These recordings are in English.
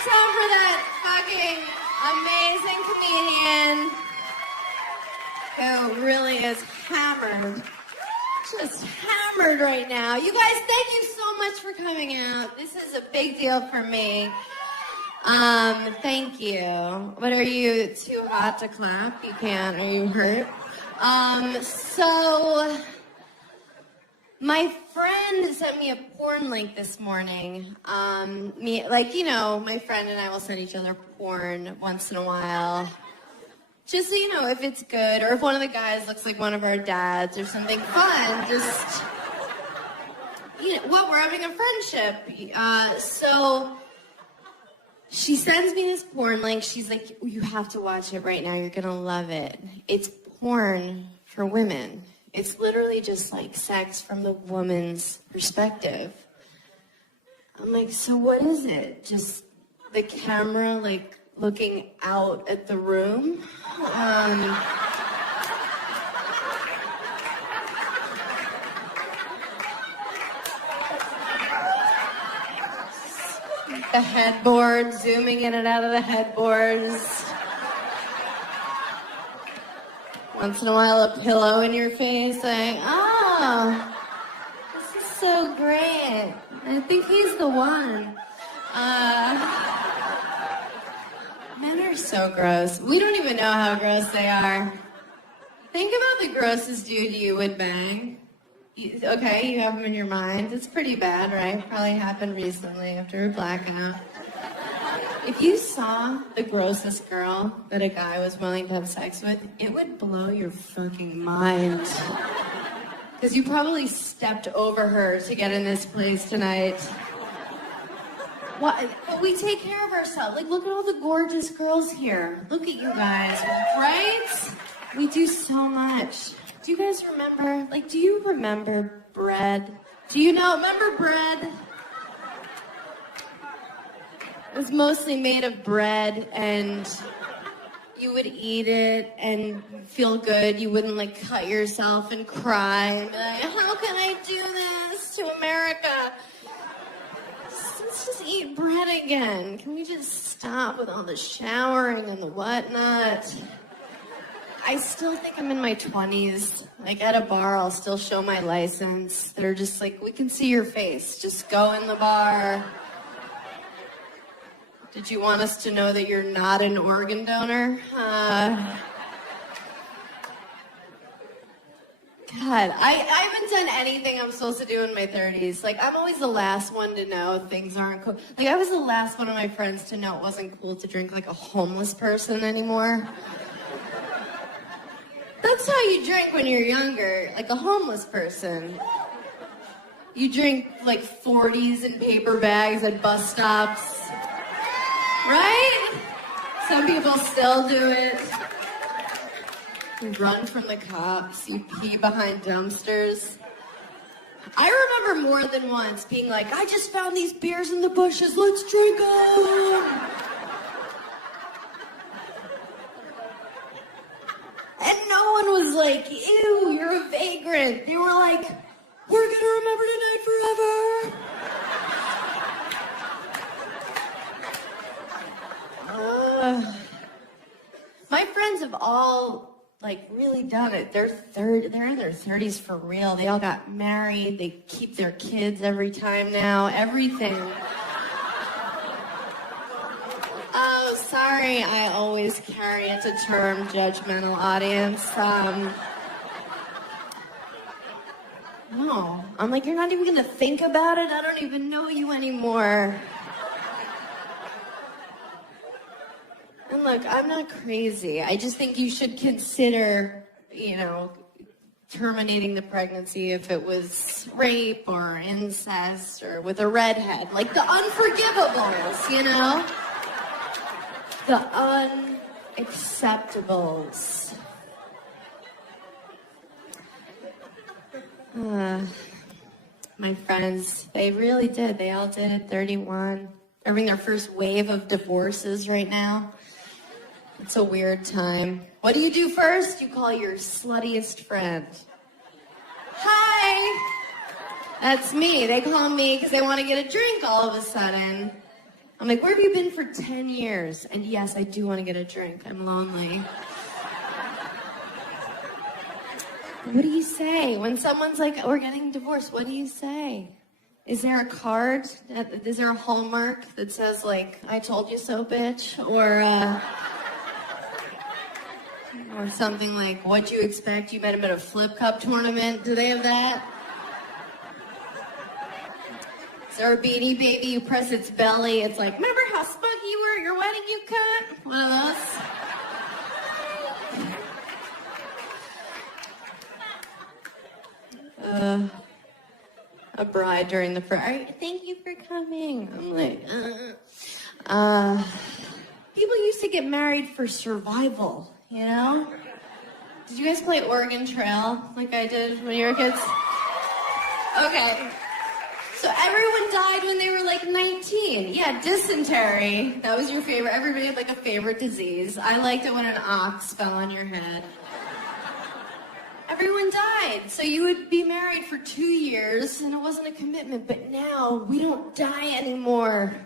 more time for that fucking amazing comedian who really is hammered. Just hammered right now. You guys, thank you so much for coming out. This is a big deal for me. Thank you. What, are you too hot to clap? You can't. Are you hurt? So my friend sent me a porn link this morning. My friend and I will send each other porn once in a while. Just so you know, if it's good, or if one of the guys looks like one of our dads or something fun, just, we're having a friendship. So she sends me this porn link. She's like, you have to watch it right now. You're going to love it. It's porn for women. It's literally just like sex from the woman's perspective. I'm like, so what is it? Just the camera, like, looking out at the room? The headboard, zooming in and out of the headboards. Once in a while, a pillow in your face, like, oh, this is so great. I think he's the one. Men are so gross. We don't even know how gross they are. Think about the grossest dude you would bang. Okay, you have him in your mind. It's pretty bad, right? Probably happened recently after a blackout. If you saw the grossest girl that a guy was willing to have sex with, it would blow your fucking mind. Because you probably stepped over her to get in this place tonight. What? But we take care of ourselves. Like, look at all the gorgeous girls here. Look at you guys, right? We do so much. Do you guys remember? Like, do you remember bread? Remember bread? It was mostly made of bread, and you would eat it and feel good. You wouldn't, like, cut yourself and cry and be like, how can I do this to America? Let's just eat bread again. Can we just stop with all the showering and the whatnot? I still think I'm in my 20s. Like, at a bar, I'll still show my license. They're just like, we can see your face. Just go in the bar. Did you want us to know that you're not an organ donor? God, I haven't done anything I'm supposed to do in my 30s. Like, I'm always the last one to know things aren't cool. Like, I was the last one of my friends to know it wasn't cool to drink like a homeless person anymore. That's how you drink when you're younger, like a homeless person. You drink like 40s in paper bags at bus stops. Right? Some people still do it. You run from the cops, you pee behind dumpsters. I remember more than once being like, I just found these beers in the bushes, let's drink them. And no one was like, ew, you're a vagrant. They were like, we're gonna remember tonight forever. My friends have all, like, really done it. They're in their 30s for real. They all got married. They keep their kids every time now. Everything. Oh, sorry. I always carry it to term judgmental audience. No. I'm like, you're not even gonna think about it? I don't even know you anymore. And look, I'm not crazy. I just think you should consider, terminating the pregnancy if it was rape or incest or with a redhead. Like the unforgivables, The unacceptables. My friends, they really did. They all did at 31. They're having their first wave of divorces right now. It's a weird time. What do you do first? You call your sluttiest friend. Hi! That's me. They call me because they want to get a drink all of a sudden. I'm like, where have you been for 10 years? And yes, I do want to get a drink. I'm lonely. What do you say? When someone's like, we're getting divorced, what do you say? Is there a card? Is there a hallmark that says, like, I told you so, bitch? Or something like, what'd you expect? You met him at a flip cup tournament. Do they have that? Is there a Beanie Baby? You press its belly. It's like, remember how spunky you were at your wedding, you cunt? One of those. A bride during the thank you for coming. I'm like, people used to get married for survival, you know? Did you guys play Oregon Trail like I did when you were kids? Okay. So everyone died when they were like 19. Yeah, dysentery. That was your favorite. Everybody had like a favorite disease. I liked it when an ox fell on your head. Everyone died. So you would be married for 2 years and it wasn't a commitment. But now we don't die anymore.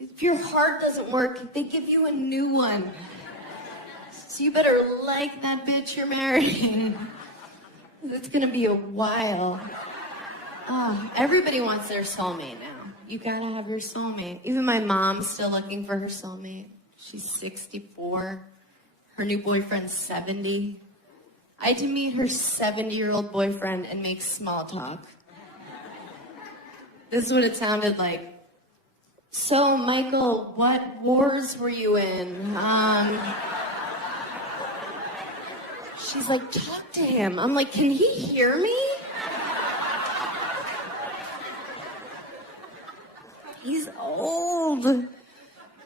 If your heart doesn't work, they give you a new one. So you better like that bitch you're marrying. It's gonna be a while. Oh, everybody wants their soulmate now. You gotta have your soulmate. Even my mom's still looking for her soulmate. She's 64. Her new boyfriend's 70. I had to meet her 70-year-old boyfriend and make small talk. This is what it sounded like. So, Michael, what wars were you in? She's like, talk to him. I'm like, can he hear me? He's old.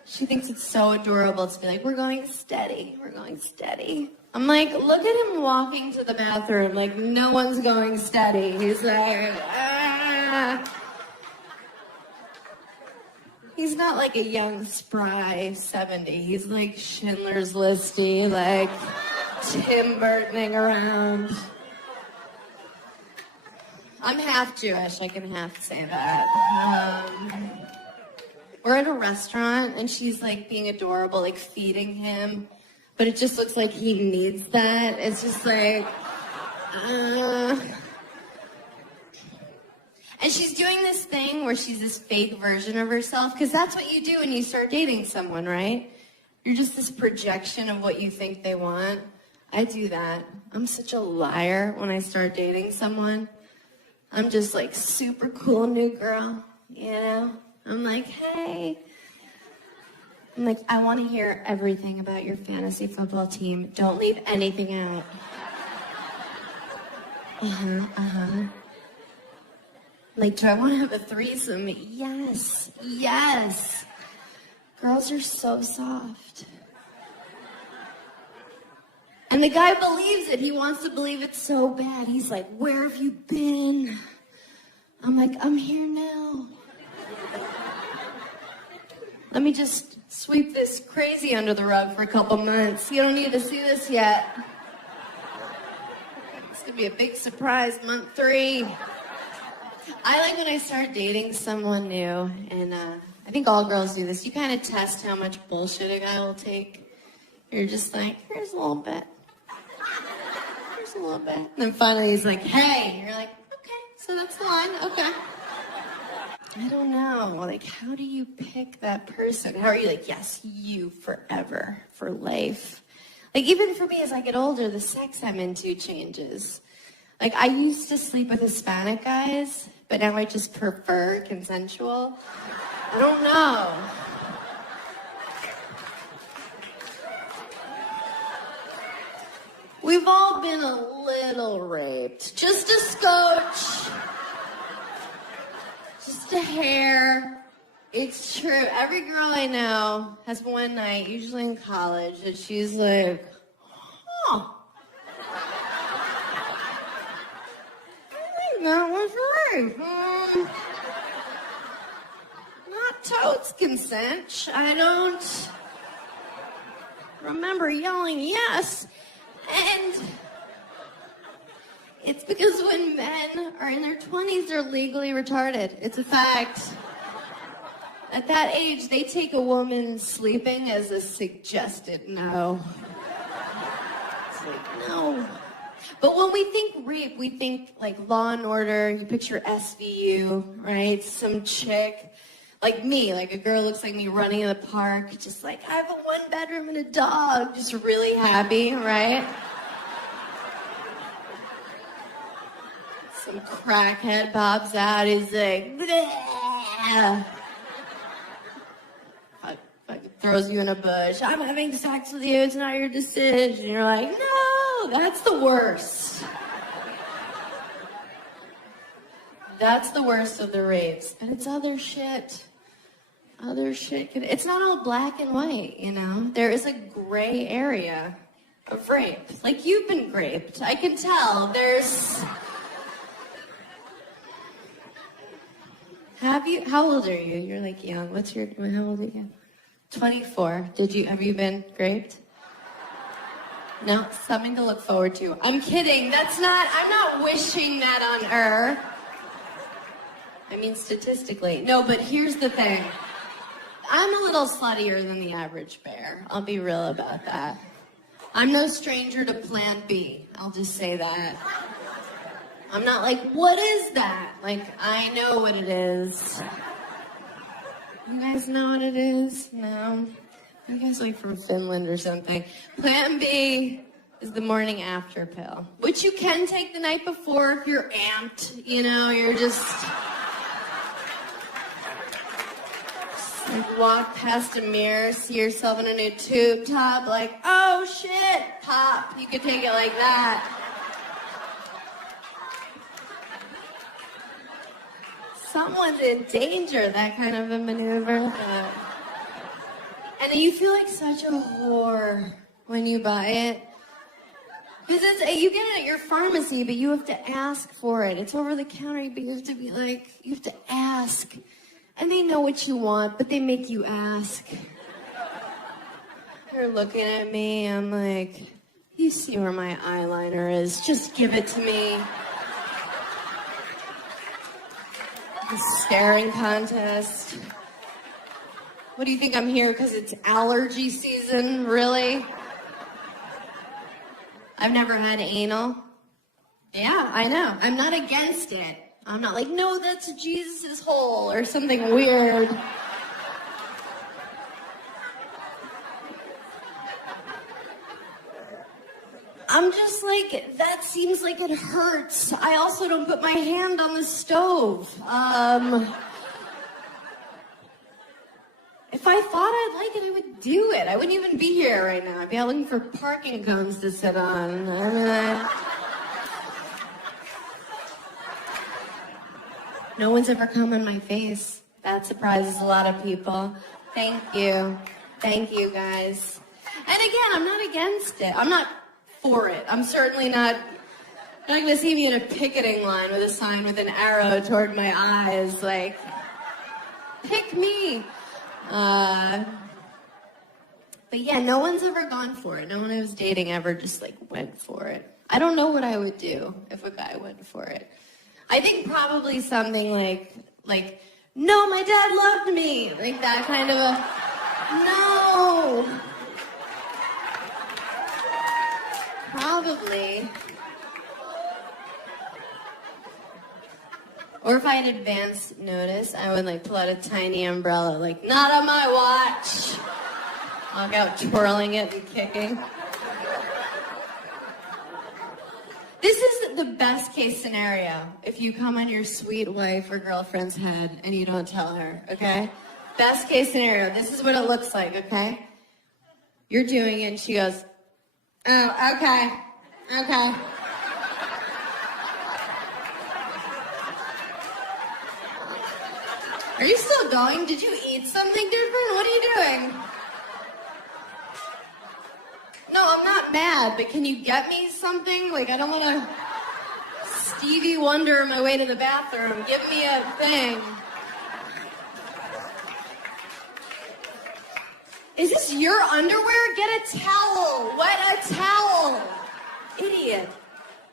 She thinks it's so adorable to be like, we're going steady. We're going steady. I'm like, look at him walking to the bathroom like no one's going steady. He's like, ah. He's not like a young, spry 70. He's like Schindler's Listy, like Tim Burtoning around. I'm half Jewish, I can half say that. We're at a restaurant and she's like being adorable, like feeding him. But it just looks like he needs that. It's just like, And she's doing this thing where she's this fake version of herself, because that's what you do when you start dating someone, right? You're just this projection of what you think they want. I do that. I'm such a liar when I start dating someone. I'm just like super cool new girl, you know? I'm like, hey. I'm like, I want to hear everything about your fantasy football team. Don't leave anything out. Like, do I want to have a threesome? Yes, yes. Girls are so soft. And the guy believes it. He wants to believe it so bad. He's like, where have you been? I'm like, I'm here now. Let me just sweep this crazy under the rug for a couple months. You don't need to see this yet. It's gonna be a big surprise, month 3. I like when I start dating someone new, and I think all girls do this. You kind of test how much bullshit a guy will take. You're just like, here's a little bit. Here's a little bit. And then finally he's like, hey. And you're like, okay, so that's the one, okay. I don't know, like, how do you pick that person? How are you like, yes, you forever, for life? Like, even for me, as I get older, the sex I'm into changes. Like, I used to sleep with Hispanic guys, but now I just prefer consensual. I don't know. We've all been a little raped. Just a scotch. Just a hair. It's true. Every girl I know has one night, usually in college, that she's like, huh. I think that was rape. Not totes consent. I don't remember yelling yes. And it's because when men are in their 20s, they're legally retarded. It's a fact. At that age, they take a woman sleeping as a suggested no. It's like, no. But when we think rape, we think like Law and Order, you picture SVU, right? Some chick, like me, like a girl looks like me running in the park, just like, I have a 1-bedroom and a dog, just really happy, right? Some crackhead pops out, he's like, bleh. Throws you in a bush. I'm having sex with you. It's not your decision. You're like, no, that's the worst. That's the worst of the rapes. And it's other shit. Other shit. It's not all black and white, you know? There is a gray area of rape. Like, you've been raped. I can tell. There's... Have you? How old are you? You're like young. How old are you? 24. Have you been raped? No, something to look forward to. I'm kidding. I'm not wishing that on her. I mean, statistically. No, but here's the thing. I'm a little sluttier than the average bear. I'll be real about that. I'm no stranger to Plan B. I'll just say that. I'm not like, what is that? Like, I know what it is. You guys know what it is? No? You guys like from Finland or something. Plan B is the morning after pill, which you can take the night before if you're amped, you know, you're just like walk past a mirror, see yourself in a new tube top, like, oh shit, pop. You could take it like that. Someone's in danger, that kind of a maneuver. And you feel like such a whore when you buy it. Because you get it at your pharmacy, but you have to ask for it. It's over the counter, but you have to be like, you have to ask. And they know what you want, but they make you ask. They're looking at me, I'm like, you see where my eyeliner is, just give it to me. The staring contest. What do you think I'm here because it's allergy season? Really? I've never had anal. Yeah, I know. I'm not against it. I'm not like, no, that's Jesus' hole or something weird. I'm just like, that seems like it hurts. I also don't put my hand on the stove. If I thought I'd like it, I would do it. I wouldn't even be here right now. I'd be out looking for parking cones to sit on. No one's ever come on my face. That surprises a lot of people. Thank you. Thank you, guys. And again, I'm not against it. I'm not for it. I'm certainly not going to see me in a picketing line with a sign with an arrow toward my eyes, like, pick me. But yeah, no one's ever gone for it. No one I was dating ever just like went for it. I don't know what I would do if a guy went for it. I think probably something like, no, my dad loved me. Like that kind of a, no. Probably. Or if I had advance notice, I would like pull out a tiny umbrella, like, not on my watch. Walk out twirling it and kicking. This is the best case scenario if you come on your sweet wife or girlfriend's head and you don't tell her, okay? Best case scenario, this is what it looks like, okay? You're doing it and she goes, oh, okay. Are you still going? Did you eat something different? What are you doing? No, I'm not mad, but can you get me something? Like, I don't want to Stevie Wonder my way to the bathroom. Give me a thing. Is this your underwear? Get a towel. Wet a towel. Idiot.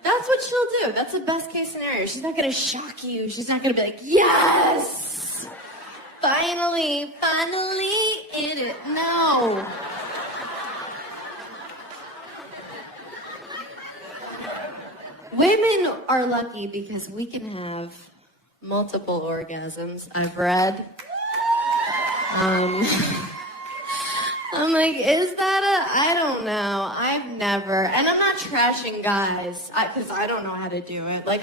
That's what she'll do. That's the best case scenario. She's not going to shock you. She's not going to be like, yes! Finally! finally in it. No. Women are lucky because we can have multiple orgasms, I've read. I'm like, is that I don't know. I've never, and I'm not trashing guys, because I don't know how to do it. Like,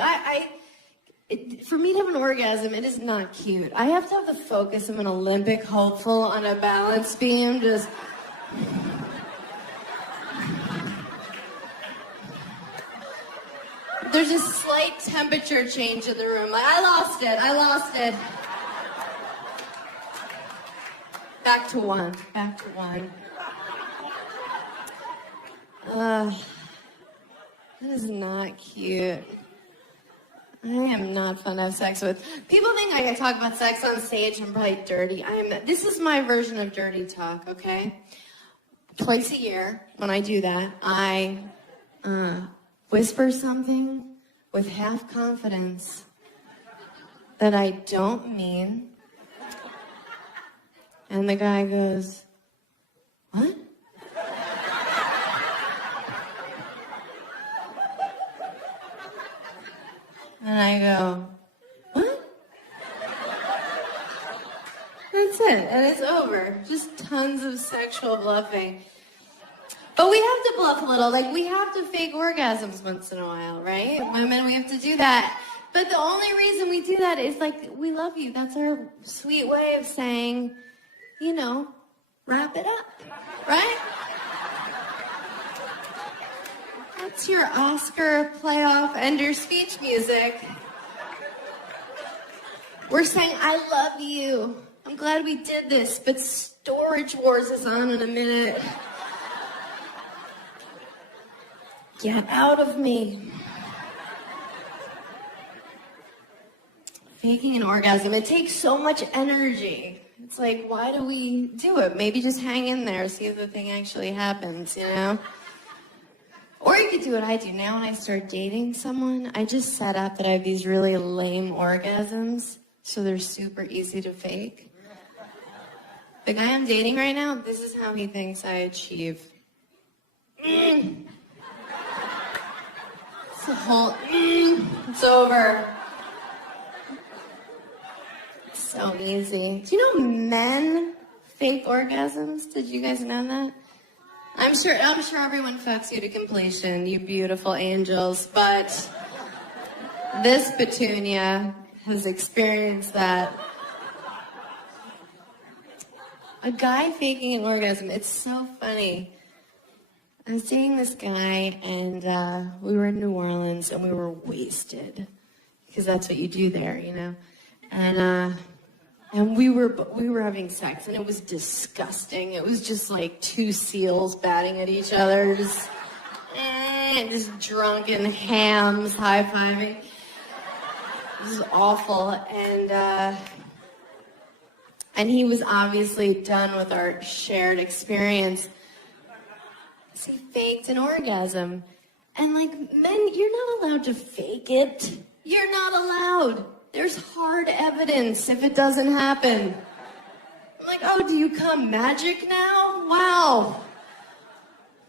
for me to have an orgasm, it is not cute. I have to have the focus of an Olympic hopeful on a balance beam, just... There's a slight temperature change in the room. Like, I lost it. Back to one. That is not cute. I am not fun to have sex with. People think I talk about sex on stage. I'm probably dirty. This is my version of dirty talk, okay? Twice a year, when I do that, I whisper something with half confidence that I don't mean. And the guy goes, what? And I go, what? That's it, and it's over. Just tons of sexual bluffing. But we have to bluff a little, like we have to fake orgasms once in a while, right? Women, we have to do that. But the only reason we do that is like, we love you. That's our sweet way of saying, you know, wrap it up, right? That's your Oscar playoff ender speech music. We're saying, I love you. I'm glad we did this, but Storage Wars is on in a minute. Get out of me. Faking an orgasm, it takes so much energy. It's like, why do we do it? Maybe just hang in there, see if the thing actually happens, you know? Or you could do what I do. Now when I start dating someone, I just set up that I have these really lame orgasms, so they're super easy to fake. The guy I'm dating right now, this is how he thinks I achieve. It's a whole, it's over. It's so easy. Do you know men fake orgasms? Did you guys know that? I'm sure everyone fucks you to completion, you beautiful angels, but this Petunia has experienced that. A guy faking an orgasm, it's so funny. I was dating this guy, and we were in New Orleans, and we were wasted, because that's what you do there, you know. And we were having sex, and it was disgusting. It was just like two seals batting at each other, just drunken hams high-fiving. This is awful, and he was obviously done with our shared experience. So he faked an orgasm. And like, men, you're not allowed to fake it. You're not allowed. There's hard evidence if it doesn't happen. I'm like, oh, do you come magic now? Wow.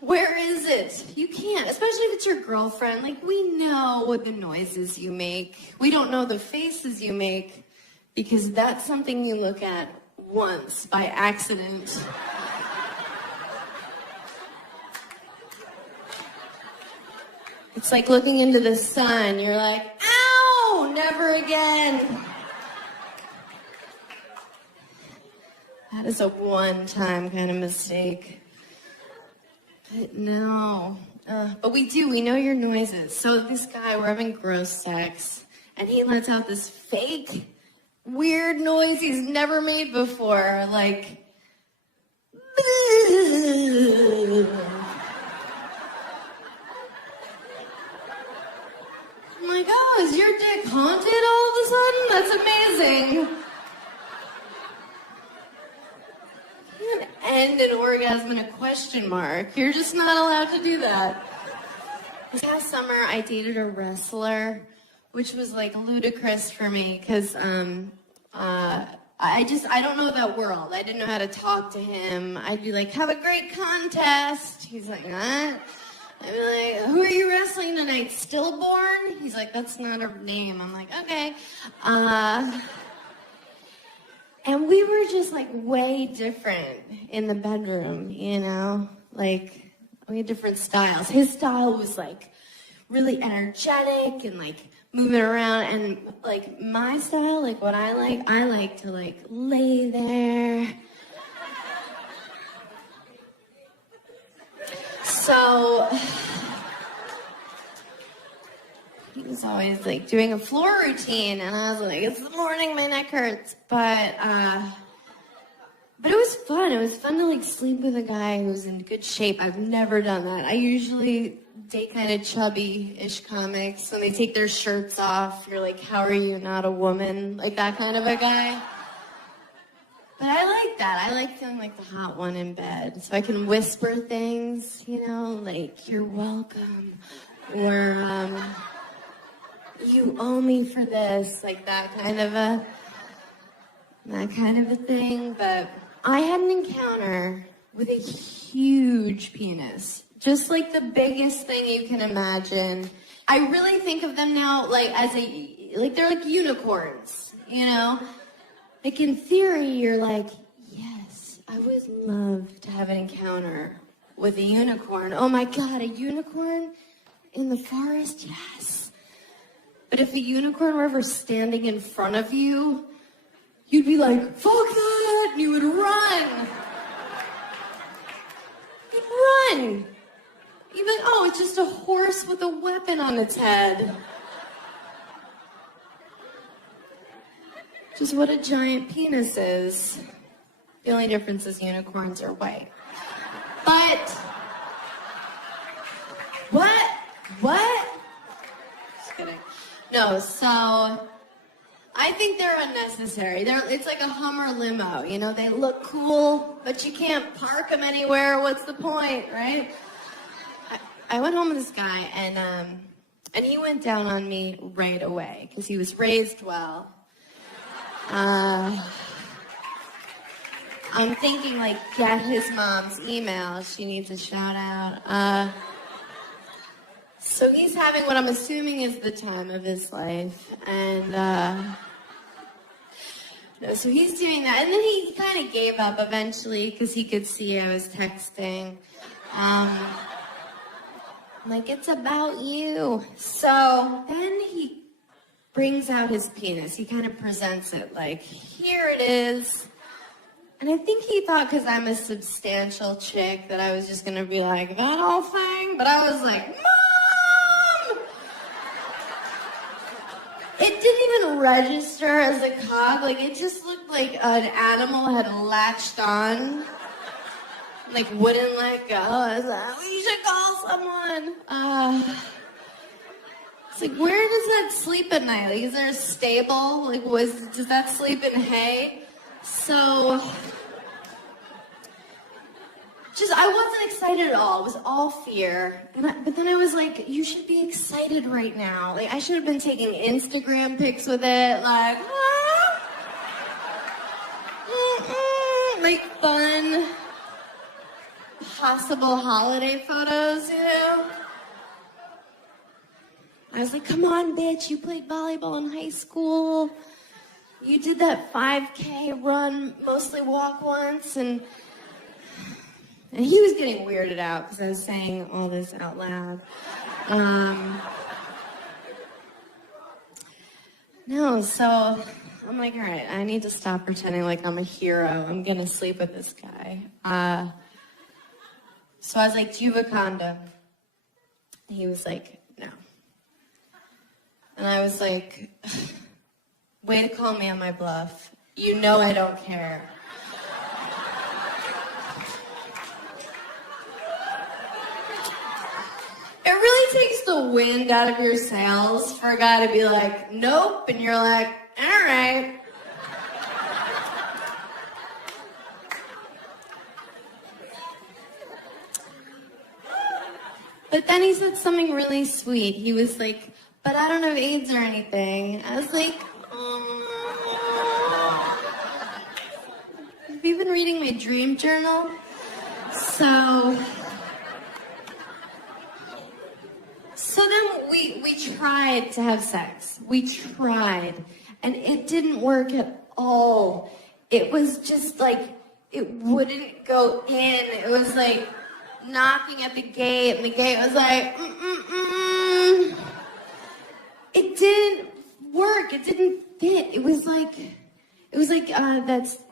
Where is it? You can't, especially if it's your girlfriend. Like, we know what the noises you make. We don't know the faces you make because that's something you look at once by accident. It's like looking into the sun. You're like, ow, never again. That is a one-time kind of mistake. But no. But we know your noises. So this guy, we're having gross sex, and he lets out this fake, weird noise he's never made before. Like, I'm like, oh, is your dick haunted all of a sudden? That's amazing. You can end an orgasm in a question mark. You're just not allowed to do that. This past summer, I dated a wrestler, which was like ludicrous for me because I don't know that world. I didn't know how to talk to him. I'd be like, have a great contest. He's like, what? I'd be like, who are you wrestling tonight? Stillborn? He's like, that's not a name. I'm like, okay. And we were just like way different in the bedroom, you know? Like, we had different styles. His style was like really energetic and like moving around, and like my style, like what I like to like lay there. So he was always like doing a floor routine, and I was like, it's the morning, my neck hurts. But it was fun. It was fun to like sleep with a guy who was in good shape. I've never done that. I usually date kind of chubby-ish comics. When they take their shirts off, you're like, how are you not a woman? Like that kind of a guy. But I like that. I like feeling like the hot one in bed. So I can whisper things, you know, like, you're welcome. Or, you owe me for this. Like that kind of a thing. But I had an encounter with a huge penis. Just like the biggest thing you can imagine. I really think of them now like they're like unicorns, you know? Like in theory, you're like, yes, I would love to have an encounter with a unicorn. Oh my God, a unicorn in the forest? Yes. But if a unicorn were ever standing in front of you, you'd be like, fuck that, and you would run. You'd run. You'd be like, oh, it's just a horse with a weapon on its head. Just what a giant penis is. The only difference is unicorns are white. But, what? Just kidding. No, so, I think they're unnecessary. It's like a Hummer limo, you know? They look cool, but you can't park them anywhere. What's the point, right? I went home with this guy, and he went down on me right away, because he was raised well. I'm thinking, like, get his mom's email. She needs a shout out. So he's having what I'm assuming is the time of his life. And, no, so he's doing that. And then he kind of gave up eventually because he could see I was texting. I'm like, it's about you. So then he brings out his penis. He kind of presents it like, here it is. And I think he thought because I'm a substantial chick that I was just going to be like, that whole thing? But I was like, Mom! It didn't even register as a cock. Like, it just looked like an animal had latched on. Like, wouldn't let go. I was like, we should call someone. It's like, where does that sleep at night? Like, is there a stable? Like, does that sleep in hay? So, I wasn't excited at all. It was all fear. But then I was like, you should be excited right now. Like, I should have been taking Instagram pics with it. Like, like fun, possible holiday photos, you know? I was like, come on, bitch, you played volleyball in high school. You did that 5K run, mostly walk once, and he was getting weirded out because I was saying all this out loud. No, so I'm like, all right, I need to stop pretending like I'm a hero. I'm going to sleep with this guy. So I was like, do you have a condom? And he was like, no. And I was like, way to call me on my bluff. You know I don't care. It really takes the wind out of your sails for a guy to be like, nope, and you're like, all right. But then he said something really sweet. He was like, but I don't have AIDS or anything. I was like, you been reading my dream journal? So then we tried to have sex. We tried, and it didn't work at all. It was just like, it wouldn't go in. It was like knocking at the gate, and the gate was like, It didn't work. It didn't fit. It was like did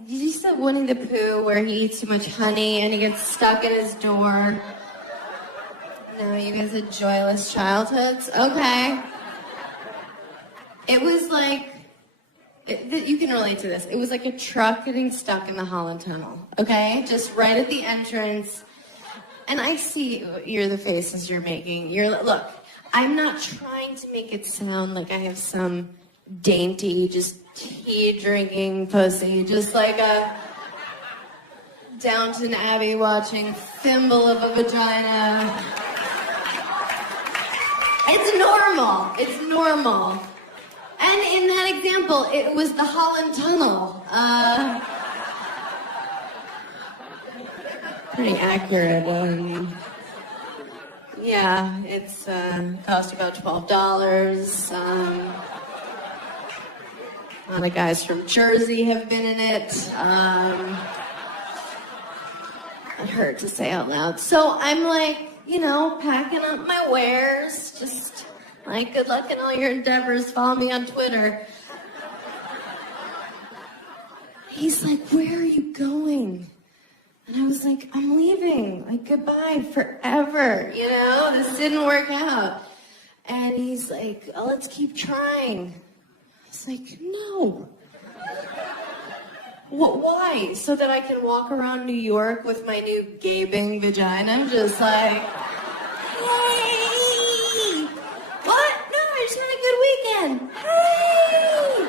you see that Winnie the Pooh where he eats too much honey and he gets stuck in his door? No, you guys had joyless childhoods? Okay. It was like, you can relate to this. It was like a truck getting stuck in the Holland Tunnel, okay? Just right at the entrance. And I see the faces you're making. Look, I'm not trying to make it sound like I have some dainty, just tea-drinking pussy, just like a Downton Abbey watching thimble of a vagina. It's normal. It's normal. And in that example, it was the Holland Tunnel. Pretty accurate. Yeah, it's cost about $12. A lot of guys from Jersey have been in it. It hurt to say out loud. So I'm like, packing up my wares, just like, good luck in all your endeavors. Follow me on Twitter. He's like, where are you going? And I was like, I'm leaving. Like, goodbye forever. This didn't work out. And he's like, oh, let's keep trying. I was like, no. Why? So that I can walk around New York with my new gaping vagina, just like, hey! What? No, I just had a good weekend. Hey!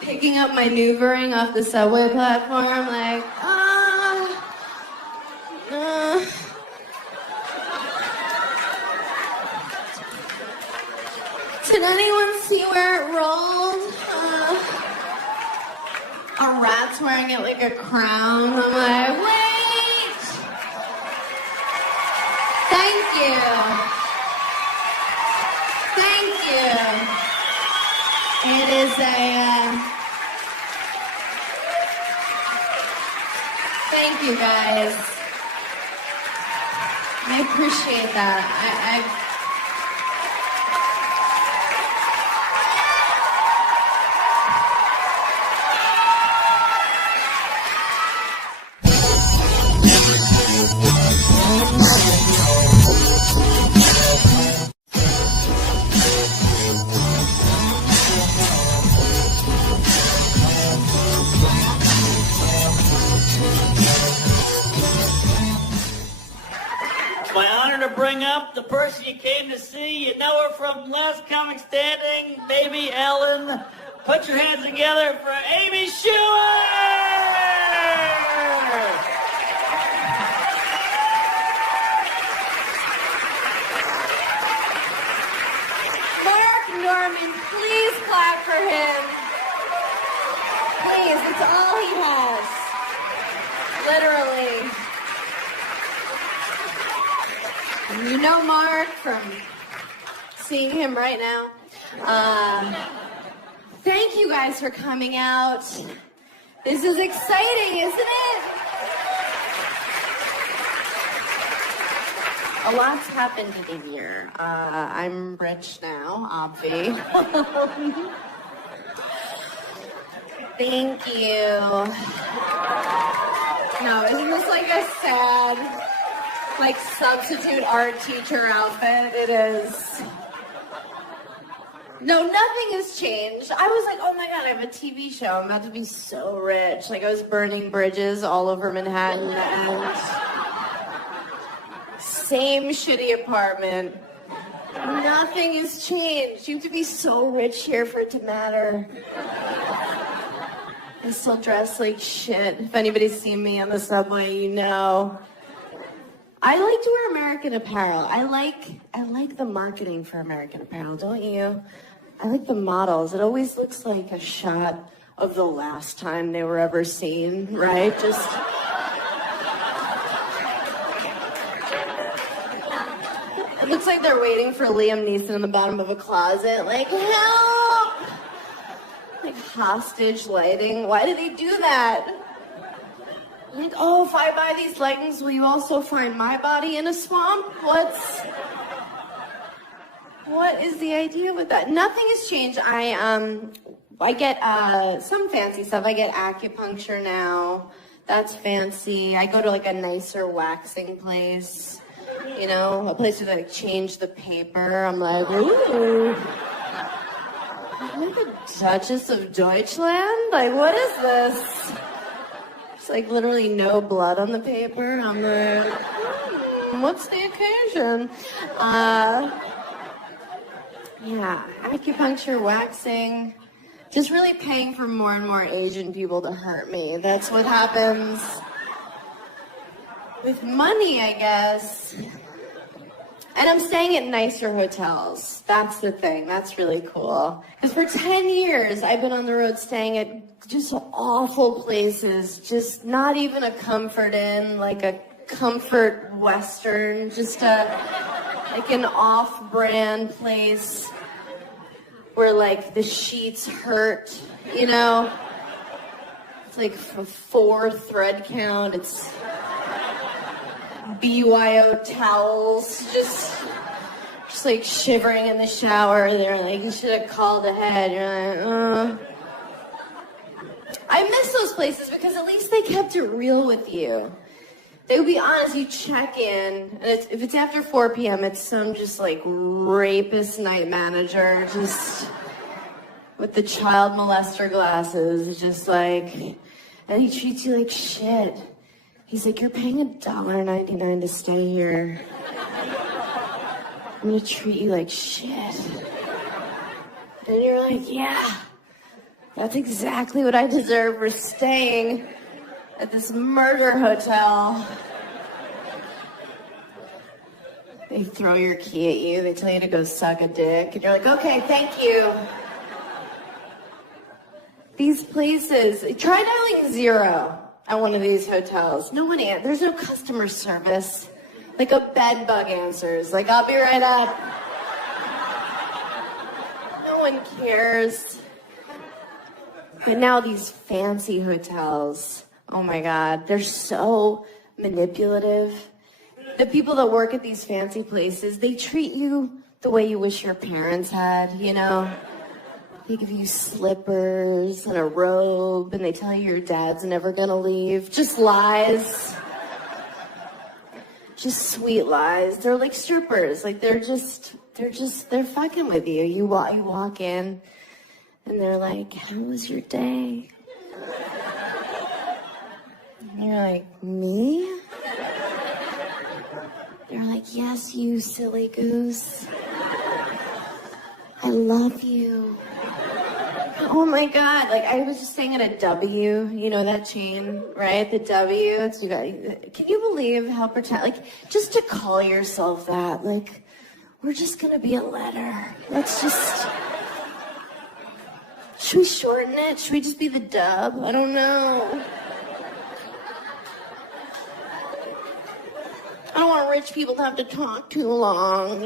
Picking up my maneuvering off the subway platform, like, Did anyone see where it rolled? A rat's wearing it like a crown. I'm like, wait! Thank you. Thank you. It is thank you guys. I appreciate that. Bring up the person you came to see. You know her from Last Comic Standing, Baby Ellen. Put your hands together for Amy Schumer! Mark Norman, please clap for him. Please, it's all he has. Literally. You know Mark from seeing him right now. Thank you guys for coming out. This is exciting, isn't it? A lot's happened in a year. I'm rich now, obvi. Thank you. No, isn't this like a sad, substitute art teacher outfit? It is. No, nothing has changed. I was like, oh my God, I have a TV show. I'm about to be so rich. I was burning bridges all over Manhattan and same shitty apartment. Nothing has changed. You have to be so rich here for it to matter. I still dress like shit. If anybody's seen me on the subway, you know. I like to wear American Apparel. I like the marketing for American Apparel, don't you? I like the models. It always looks like a shot of the last time they were ever seen, right? Just... It looks like they're waiting for Liam Neeson in the bottom of a closet, like, help! Like hostage lighting. Why do they do that? Like, oh, if I buy these leggings, will you also find my body in a swamp? What is the idea with that? Nothing has changed. I get some fancy stuff. I get acupuncture now. That's fancy. I go to like a nicer waxing place. You know, a place where they like change the paper. I'm like, ooh. I'm like a Duchess of Deutschland? Like, what is this? It's like literally no blood on the paper. I'm like, what's the occasion? Yeah, acupuncture, waxing, just really paying for more and more Asian people to hurt me. That's what happens with money, I guess. And I'm staying at nicer hotels. That's the thing. That's really cool. Because for 10 years, I've been on the road staying at just awful places. Just not even a Comfort Inn, like a Comfort Western, just like an off-brand place where like the sheets hurt, you know? It's like a 4 thread count. It's BYO towels, just like shivering in the shower. They're like, you should have called ahead. You're like, I miss those places because at least they kept it real with you. They would be honest, you check in, and if it's after 4 p.m., it's some just like rapist night manager, just with the child molester glasses, just like, and he treats you like shit. He's like, you're paying $1.99 to stay here. I'm gonna treat you like shit. And you're like, yeah, that's exactly what I deserve for staying at this murder hotel. They throw your key at you, they tell you to go suck a dick, and you're like, okay, thank you. These places, try dialing 0 at one of these hotels. No one there's no customer service. Like a bed bug answers, like, I'll be right up. No one cares. But now these fancy hotels, oh my God, they're so manipulative. The people that work at these fancy places, they treat you the way you wish your parents had, you know? They give you slippers and a robe, and they tell you your dad's never gonna leave. Just lies. Just sweet lies. They're like strippers. Like they're fucking with you. You walk in, and they're like, how was your day? And you're like, me? They're like, yes, you silly goose. I love you. Oh my God, like I was just staying at a W, you know that chain, right? The W, can you believe how like, just to call yourself that, like, we're just gonna be a letter. Should we shorten it? Should we just be the dub? I don't know. I don't want rich people to have to talk too long.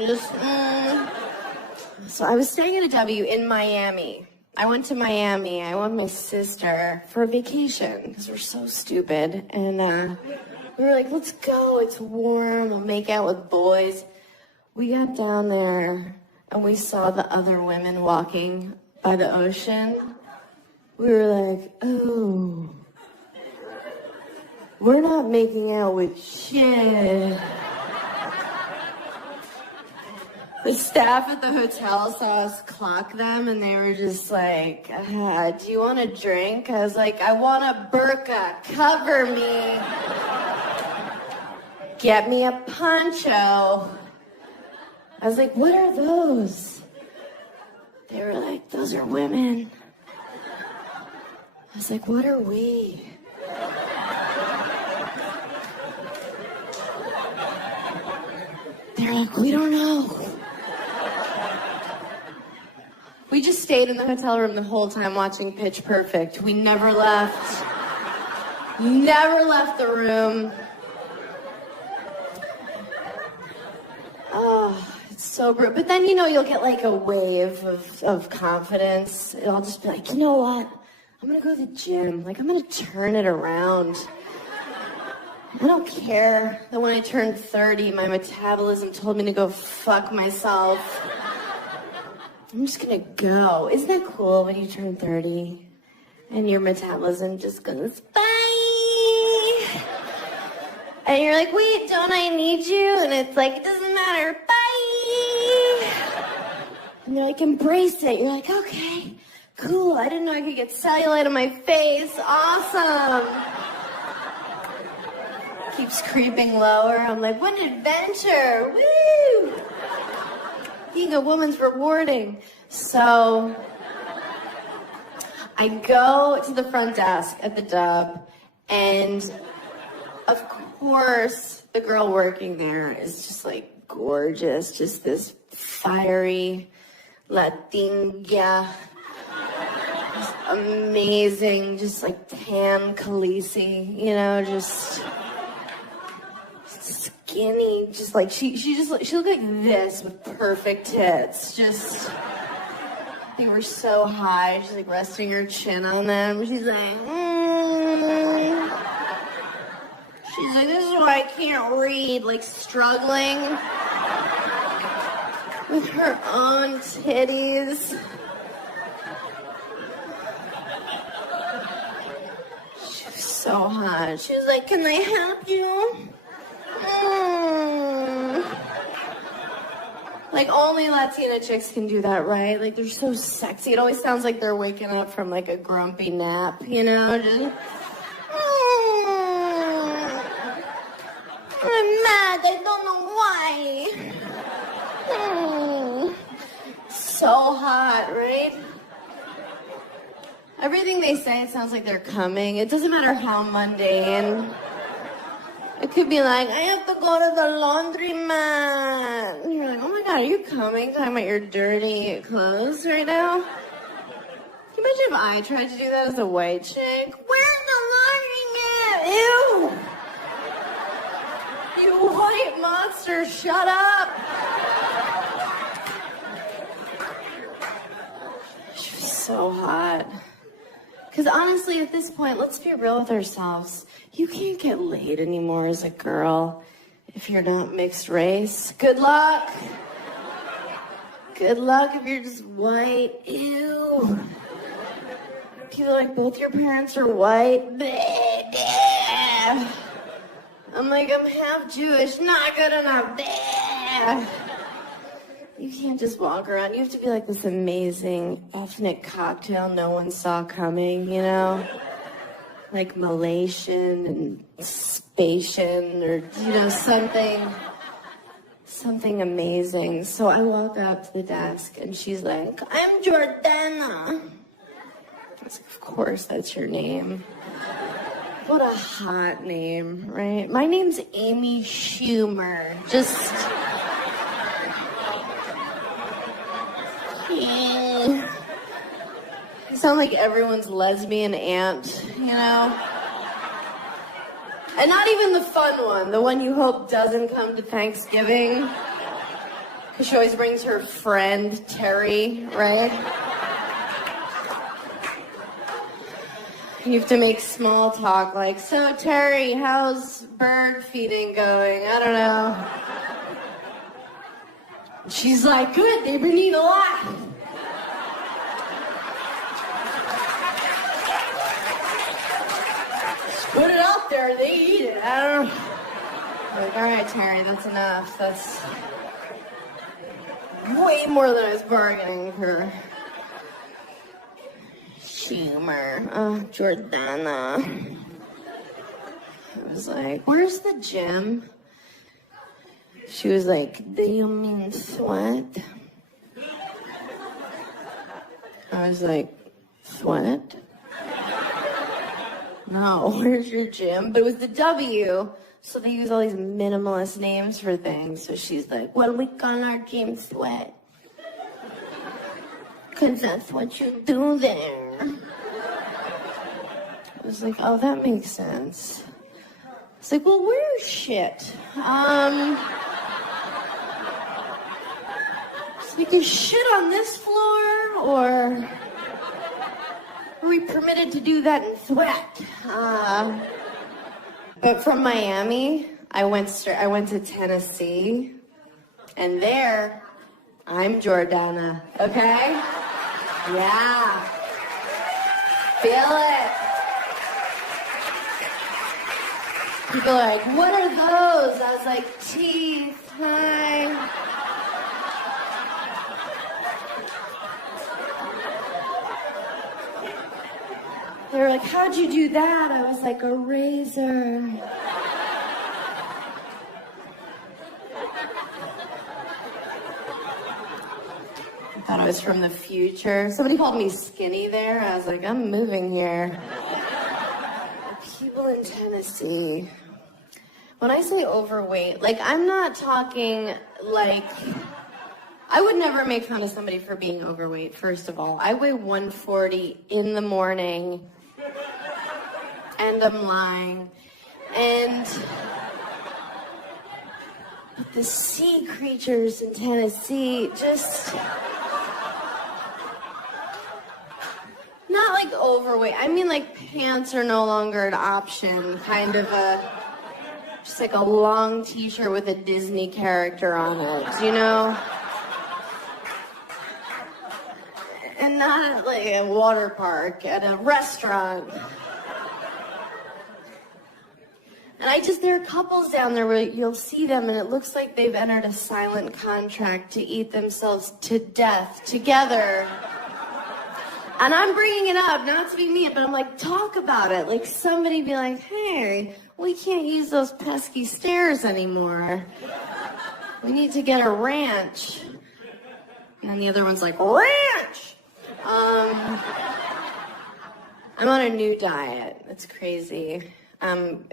So I was staying at a W in Miami. I went to Miami. I went with my sister for a vacation because we're so stupid. And we were like, let's go. It's warm. We'll make out with boys. We got down there and we saw the other women walking by the ocean. We were like, oh, we're not making out with shit. The staff at the hotel saw us clock them, and they were just like, do you want a drink? I was like, I want a burqa. Cover me. Get me a poncho. I was like, what are those? They were like, those are women. I was like, what are we? They're like, we don't know. We just stayed in the hotel room the whole time watching Pitch Perfect. We never left. Never left the room. Oh, it's so brutal. But then, you'll get like a wave of confidence. I'll just be like, you know what? I'm gonna go to the gym. Like, I'm gonna turn it around. I don't care that when I turned 30, my metabolism told me to go fuck myself. I'm just gonna go. Isn't that cool when you turn 30 and your metabolism just goes, bye? And you're like, wait, don't I need you? And it's like, it doesn't matter, bye! And you're like, embrace it. You're like, okay, cool. I didn't know I could get cellulite on my face. Awesome. Keeps creeping lower. I'm like, what an adventure! Woo! Being a woman's rewarding. So I go to the front desk at the Dub, and of course the girl working there is just like gorgeous, just this fiery Latina, just amazing, just like tan Khaleesi, just skinny, just like she looked like this with perfect tits. Just, they were so high. She's like resting her chin on them. She's like, She's like, this is why I can't read. Like struggling with her own titties. She was so hot. She was like, can I help you? Like, only Latina chicks can do that, right? Like, they're so sexy. It always sounds like they're waking up from, like, a grumpy nap, Just, I'm mad. I don't know why. So hot, right? Everything they say, it sounds like they're coming. It doesn't matter how mundane. It could be like, I have to go to the laundromat. And you're like, oh my God, are you coming? Talking about your dirty clothes right now? Can you imagine if I tried to do that as a white chick? Where's the laundromat? Ew! You white monster, shut up! She was so hot. Because honestly, at this point, let's be real with ourselves. You can't get laid anymore as a girl if you're not mixed race. Good luck. Good luck if you're just white. Ew. People are like, both your parents are white. I'm like, I'm half Jewish. Not good enough. You can't just walk around. You have to be like this amazing ethnic cocktail no one saw coming, Like Malaysian and Spatian or, something amazing. So I walk up to the desk and she's like, I'm Jordana. I was like, of course that's your name. What a hot name, right? My name's Amy Schumer. Just... You sound like everyone's lesbian aunt, And not even the fun one, the one you hope doesn't come to Thanksgiving. Because she always brings her friend, Terry, right? You have to make small talk like, so Terry, how's bird feeding going? I don't know. She's like, good, they've been eating a lot. Just put it out there, they eat it. I don't know. Like, all right, Terry, that's enough. That's way more than I was bargaining for. Schumer. Oh, Jordana. I was like, where's the gym? She was like, do you mean sweat? I was like, sweat? No, where's your gym? But it was the W, so they use all these minimalist names for things. So she's like, well, we call our gym Sweat. 'cause that's what you do there. I was like, oh, that makes sense. It's like, well, where's shit? It's like, is shit on this floor, or are we permitted to do that in sweat? But from Miami, I went to Tennessee, and there, I'm Jordana, okay? Yeah. Feel it. People are like, what are those? I was like, teeth, hi. They were like, how'd you do that? I was like, a razor. I thought I was from the future. Somebody called me skinny there. I was like, I'm moving here. People in Tennessee. When I say overweight, like, I'm not talking like, I would never make fun of somebody for being overweight, first of all. I weigh 140 in the morning, and I'm lying. And the sea creatures in Tennessee just, not like overweight. I mean, like, pants are no longer an option. Kind of just like a long t-shirt with a Disney character on it, you know? And not at, like, a water park, at a restaurant. And there are couples down there where you'll see them and it looks like they've entered a silent contract to eat themselves to death together. And I'm bringing it up, not to be mean, but I'm like, talk about it. Like, somebody be like, hey, we can't use those pesky stairs anymore. We need to get a ranch. And then the other one's like, ranch! I'm on a new diet. It's crazy. I'm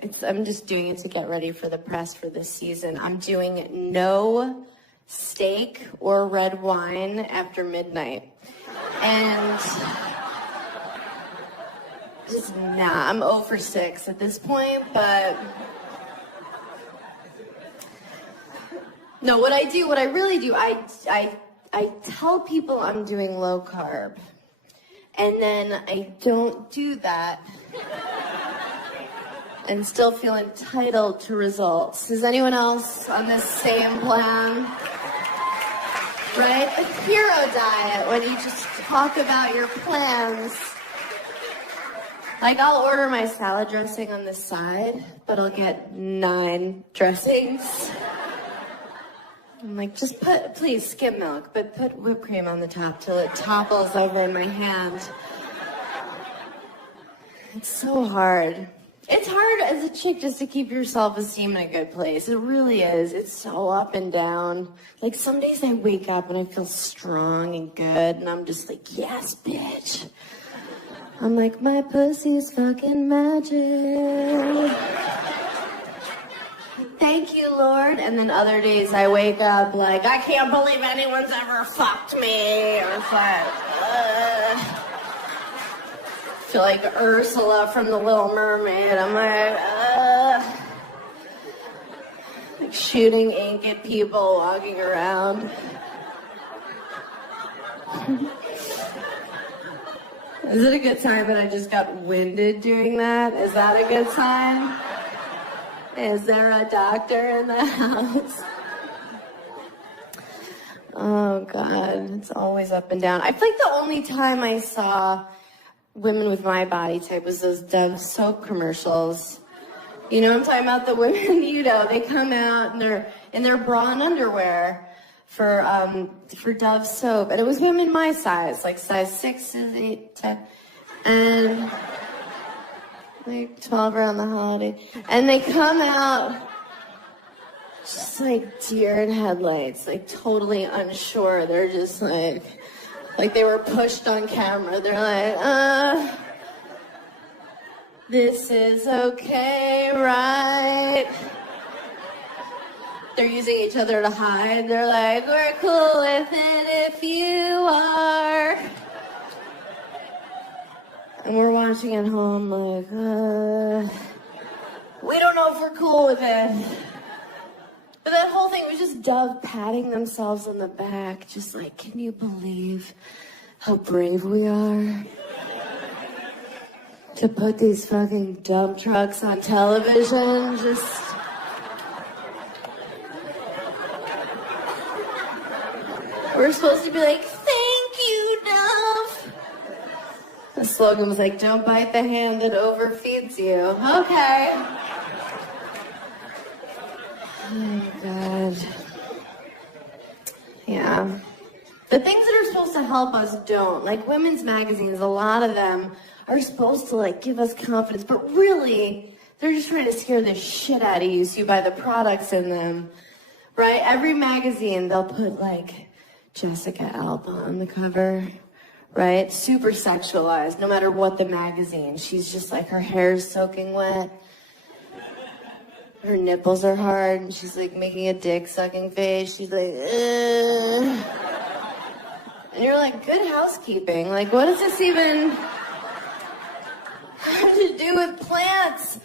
just doing it to get ready for the press for this season. I'm doing no steak or red wine after midnight. And just I'm 0 for 6 at this point, but no, what I really do, I tell people I'm doing low carb, and then I don't do that and still feel entitled to results. Is anyone else on this same plan? Right? A hero diet, when you just talk about your plans. Like, I'll order my salad dressing on the side, but I'll get 9 dressings. I'm like, just please skim milk, but put whipped cream on the top till it topples over in my hand. It's so hard. It's hard as a chick just to keep your self-esteem in a good place. It really is. It's so up and down. Like, some days I wake up and I feel strong and good, and I'm just like, yes, bitch. I'm like, my pussy's fucking magic. Thank you, Lord. And then other days I wake up like, I can't believe anyone's ever fucked me. Or it's like, feel like Ursula from The Little Mermaid. I'm like shooting ink at people walking around. Is it a good sign that I just got winded doing that? Is that a good sign? Is there a doctor in the house? Oh, God. It's always up and down. I feel like the only time I saw women with my body type was those Dove soap commercials. You know, I'm talking about the women, you know, they come out and they're in their bra and underwear for Dove soap. And it was women my size, like size 6, 8, 10. And like 12 around the holiday. And they come out just like deer in headlights, like totally unsure. They're just like they were pushed on camera. They're like, this is okay, right? They're using each other to hide. They're like, we're cool with it if you are. And we're watching at home like, we don't know if we're cool with it. But that whole thing was just Dove patting themselves on the back, just like, can you believe how brave we are to put these fucking dump trucks on television? Just... We're supposed to be like, thank you, Dove. The slogan was like, don't bite the hand that overfeeds you. Okay. Oh my God. Yeah. The things that are supposed to help us don't. Like women's magazines, a lot of them are supposed to like give us confidence, but really, they're just trying to scare the shit out of you so you buy the products in them. Right? Every magazine, they'll put like Jessica Alba on the cover. Right? Super sexualized, no matter what the magazine. She's just like, her hair's soaking wet. Her nipples are hard, and she's like making a dick-sucking face. She's like, ugh. And you're like, good housekeeping. Like, what does this even have to do with plants?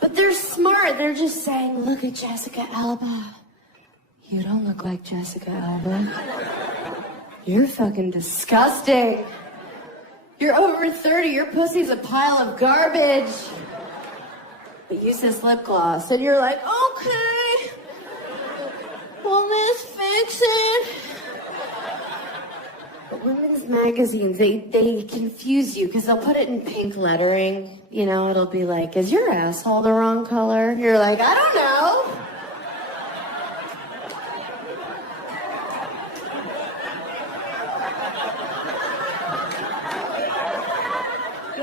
But they're smart. They're just saying, look at Jessica Alba. You don't look like Jessica Alba. You're fucking disgusting. You're over 30. Your pussy's a pile of garbage. Use this lip gloss, and you're like, okay, will this fix it? But women's magazines, they confuse you because they'll put it in pink lettering. You know, it'll be like, is your asshole the wrong color? You're like, I don't know.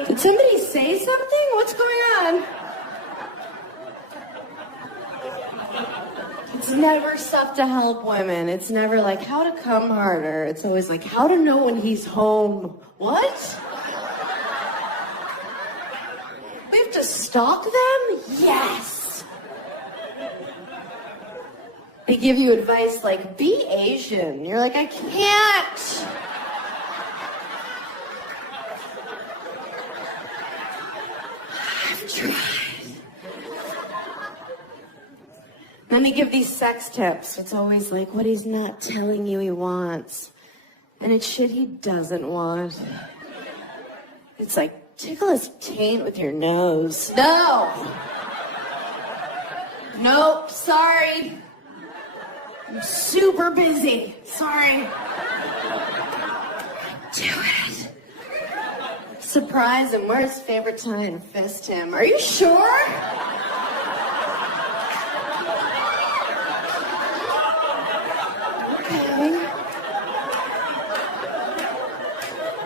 Did somebody say something? What's going on? It's never stuff to help women. It's never like how to come harder. It's always like how to know when he's home. What? We have to stalk them? Yes. They give you advice like, be Asian. You're like, I can't. I've tried. Then they give these sex tips. It's always like what he's not telling you he wants. And it's shit he doesn't want. It's like, tickle his taint with your nose. No! Nope, sorry. I'm super busy. Sorry. Do it. Surprise him. Where's his favorite time? Fist him. Are you sure?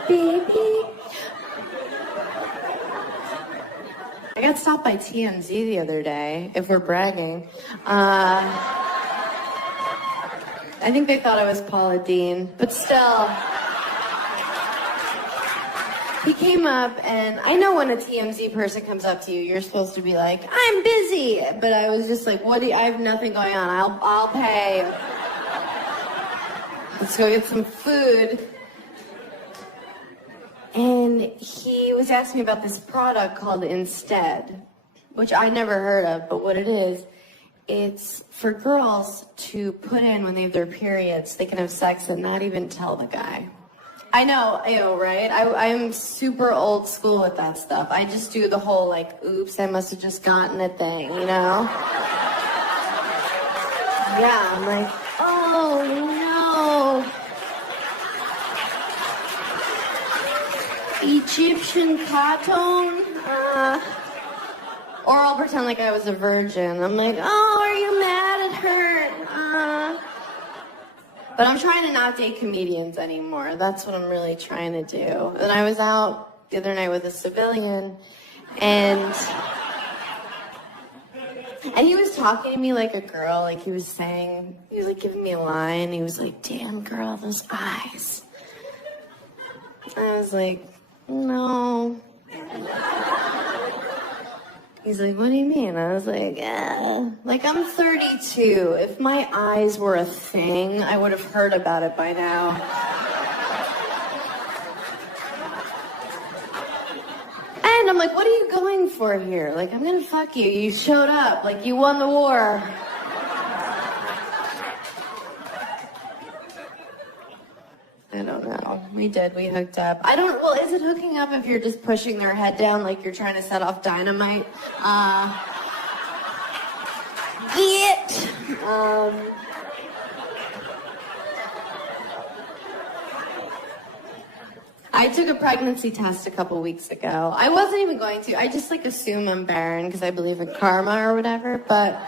Baby. I got stopped by TMZ the other day, if we're bragging. I think they thought I was Paula Deen, but still. He came up, and I know when a TMZ person comes up to you, you're supposed to be like, I'm busy. But I was just like, I have nothing going on. I'll pay. Let's go get some food. And he was asking me about this product called Instead, which I never heard of, but what it is, it's for girls to put in when they have their periods. They can have sex and not even tell the guy. I know, right? I'm super old school with that stuff. I just do the whole, like, oops, I must have just gotten a thing, you know? Yeah, I'm like, oh, no. Egyptian cotton, or I'll pretend like I was a virgin. I'm like, oh, are you mad at her? But I'm trying to not date comedians anymore. That's what I'm really trying to do. And I was out the other night with a civilian, and he was talking to me like a girl. Like he was like giving me a line. He was like, damn girl, those eyes. I was like, no. He's like, what do you mean? I was like, like, I'm 32. If my eyes were a thing, I would have heard about it by now. And I'm like, what are you going for here? Like, I'm gonna fuck you. You showed up. Like, you won the war. I don't know. We did. We hooked up. Well, is it hooking up if you're just pushing their head down like you're trying to set off dynamite? I took a pregnancy test a couple weeks ago. I wasn't even going to. I just assume I'm barren because I believe in karma or whatever, but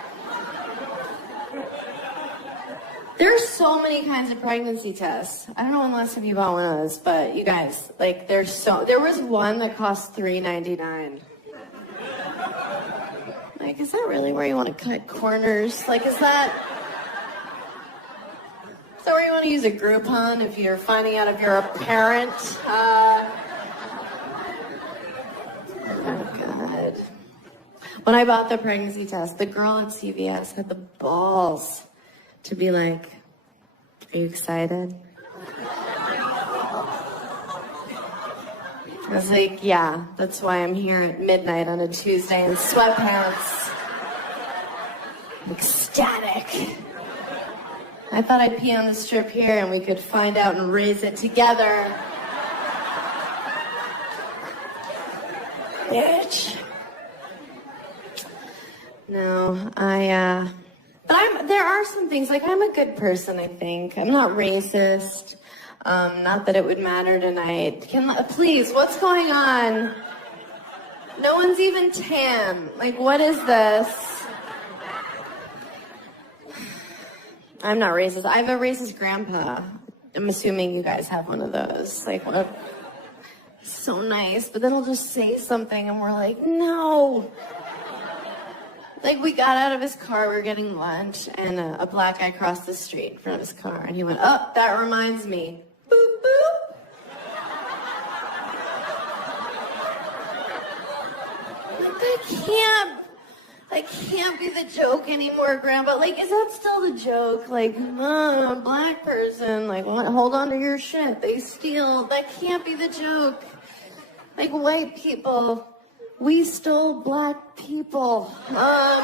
there's so many kinds of pregnancy tests. I don't know when the last time you bought one of those, but you guys, there was one that cost $3.99. Like, is that really where you want to cut corners? Like, is that where you want to use a Groupon if you're finding out if you're a parent? Oh, God. When I bought the pregnancy test, the girl at CVS had the balls to be like, are you excited? I was like, yeah, that's why I'm here at midnight on a Tuesday in sweatpants. I'm ecstatic. I thought I'd pee on the strip here and we could find out and raise it together. Bitch. No, but there are some things, I'm a good person, I think. I'm not racist. Not that it would matter tonight. Please, what's going on? No one's even tan. What is this? I'm not racist. I have a racist grandpa. I'm assuming you guys have one of those. So nice, but then he'll just say something and we're like, no. We got out of his car, we were getting lunch, and a black guy crossed the street in front of his car, and he went, oh, that reminds me. Boop, boop. That can't be the joke anymore, Grandpa. Is that still the joke? A black person, hold on to your shit, they steal. That can't be the joke. White people. We stole black people. I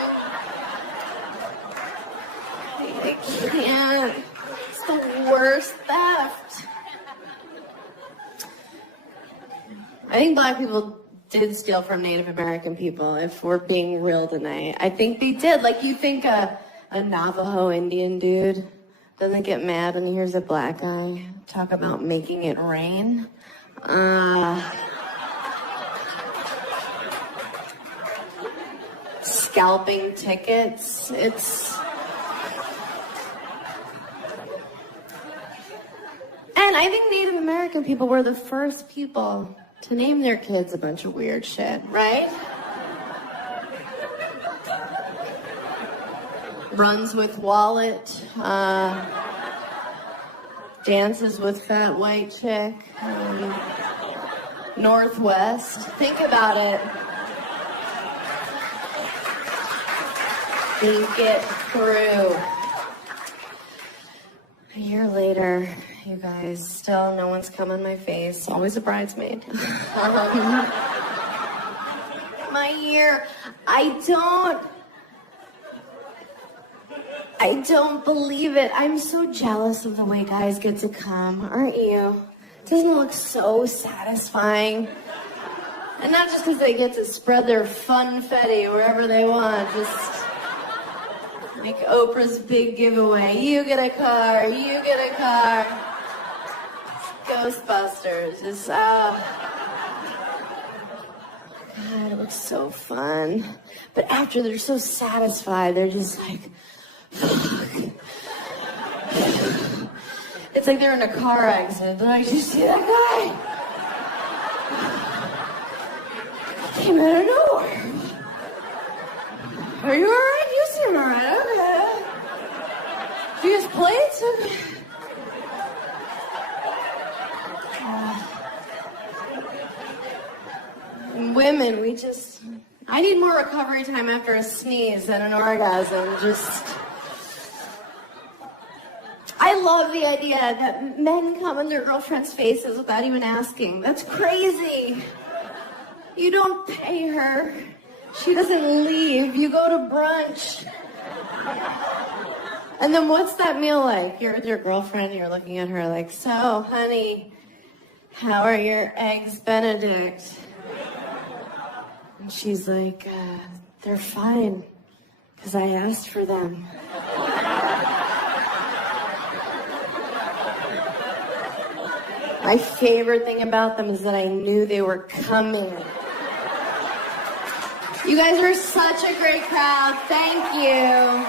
can't. It's the worst theft. I think black people did steal from Native American people, if we're being real tonight. I think they did. You think a Navajo Indian dude doesn't get mad when he hears a black guy talk about making it rain? Scalping tickets. And I think Native American people were the first people to name their kids a bunch of weird shit, right? Runs with wallet, dances with fat white chick, Northwest. Think about it. Think it through. A year later, you guys, still no one's come in my face. Always a bridesmaid. My year. I don't believe it. I'm so jealous of the way guys get to come, aren't you? Doesn't it look so satisfying? And not just because they get to spread their funfetti wherever they want, just Oprah's big giveaway. You get a car, you get a car. Ghostbusters. Just, God, it looks so fun. But after they're so satisfied, they're just fuck. It's like they're in a car accident. They're like, did you see that guy? He came out of nowhere. Are you alright? You seem alright, okay. Do you use plates? Women, I need more recovery time after a sneeze than an orgasm. I love the idea that men come in their girlfriends' faces without even asking. That's crazy. You don't pay her. She doesn't leave. You go to brunch. And then what's that meal like? You're with your girlfriend, you're looking at her like, so, honey, how are your eggs Benedict? And she's like, they're fine, because I asked for them. My favorite thing about them is that I knew they were coming. You guys are such a great crowd. Thank you.